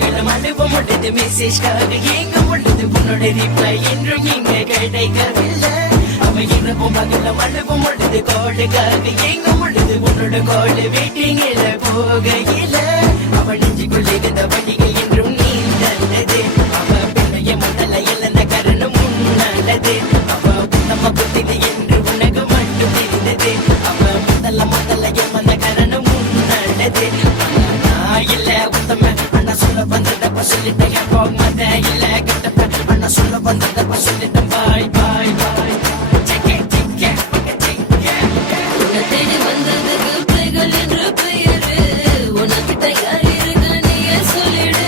பகலும் அனுபவம் உள்ளது மெசேஜ்காக ஏங்கும் உள்ளது உன்னோட ரிப்ளை என்றும் இங்க கிடைக்கவில்லை அவ இரவும் பகலும் அனுபவம் உள்ளது கோடுக்காக ஏங்கும் உள்ளது உன்னோட கோடு வெயிட்டிங்கில போகையில அவ நெஞ்சுக்குள்ள இருந்த வழிகள் என்றும் நீ நல்லது அவ பிள்ளைய முதல்ல இழந்த கரணம் முன்னல்லது அவ உத்தம புத்திது என்று உனக்கு மட்டும் தெரிந்தது அவ முதல்ல எம்மந்த கரணம் முன்னல்லது இல்ல உத்தம அண்ணா சொல்ல வந்ததப்ப சொல்லிட்டேன் போகமத இல்ல கட்டப்ப அண்ணா சொல்ல வந்ததப்ப சொல்லிட்டேன் பாய் பாய் பாய் தேடி வந்ததுக்கு பிள்ளைகள் என்று பெயரு உனக்கிட்ட யார் இருக்கா நீயே சொல்லிடு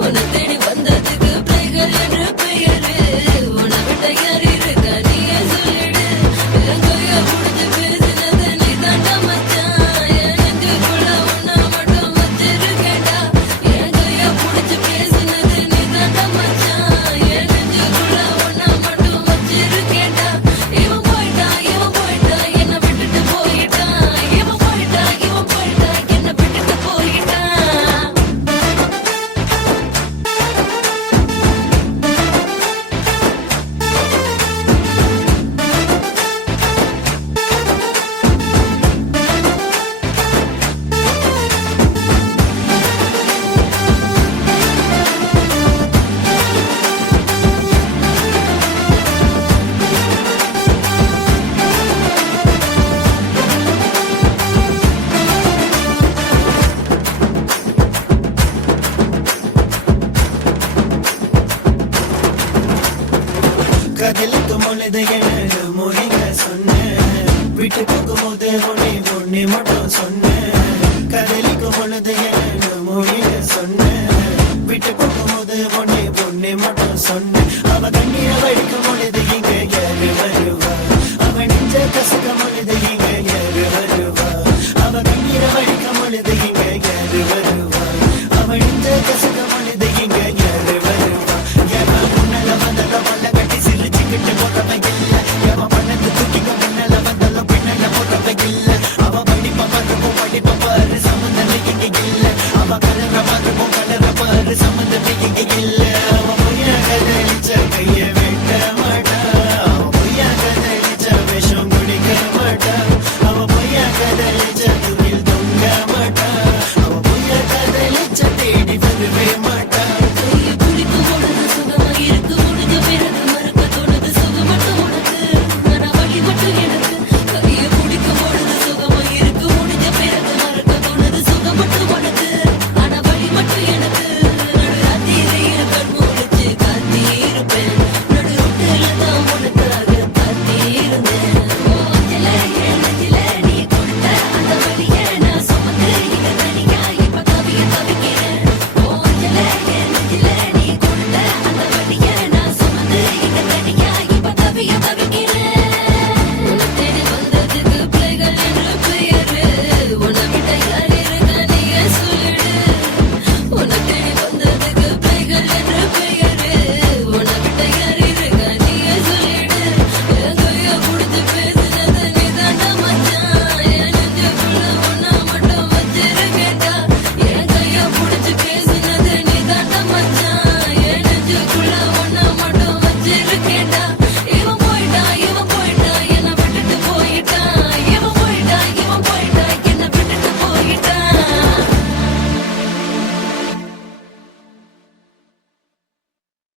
உன்னை தேடி வந்ததுக்கு பிள்ளைகள் என்று பெயரு உனக்கிட்ட யார் இருக்கா நீயே சொல்லிடு என் கைய புடிச்சு பேசினது நீ தாண்டா மச்சான் என் நெஞ்சுக்குள்ள உன்னை மட்டும் வச்சிருக்கேன்டா என் கைய புடிச்சு பேசினது நீ தாண்டா மச்சான் என் நெஞ்சுக்குள்ள உன்னை மட்டும் வச்சிருக்கேன்டா இவன் போயிட்டா என்னை விட்டுட்டு போயிட்டான் இவன் போயிட்டா என்னை விட்டுட்டு போயிட்டான் கதலுக்கு முழுது எனது மொழிக சொன்ன விட்டு போகும்போது உன்னை மட்டும் சொன்ன கதலுக்கு முழுது எனது மொழிக சொன்ன விட்டு போகும்போது உன்னை மட்டும் சொன்ன அவ கண்ணீரை வடிக்கும் பொழுது இங்க யாரு வருவா அவ நெஞ்ச கசக்கும் பொழுது இங்க யாரு வருவா அவ கண்ணீரை வடிக்கும் பொழுது இங்க யாரு வருவா அவ நெஞ்ச கசக்கும் பொழுது இங்க யாரு வருவா ஏமா முன்னல வந்தல வல்ல கட்டி சிரிச்சுக்கிட்டு போறவ இல்ல ஏமா பண்ணது தூக்கிக்க முன்னல வந்தல பின்னல போறவ இல்ல அவ படிப்ப பாரு சம்பந்தம் இங்க இல்ல அவ கலர பாரு சம்பந்தம் இங்க இல்ல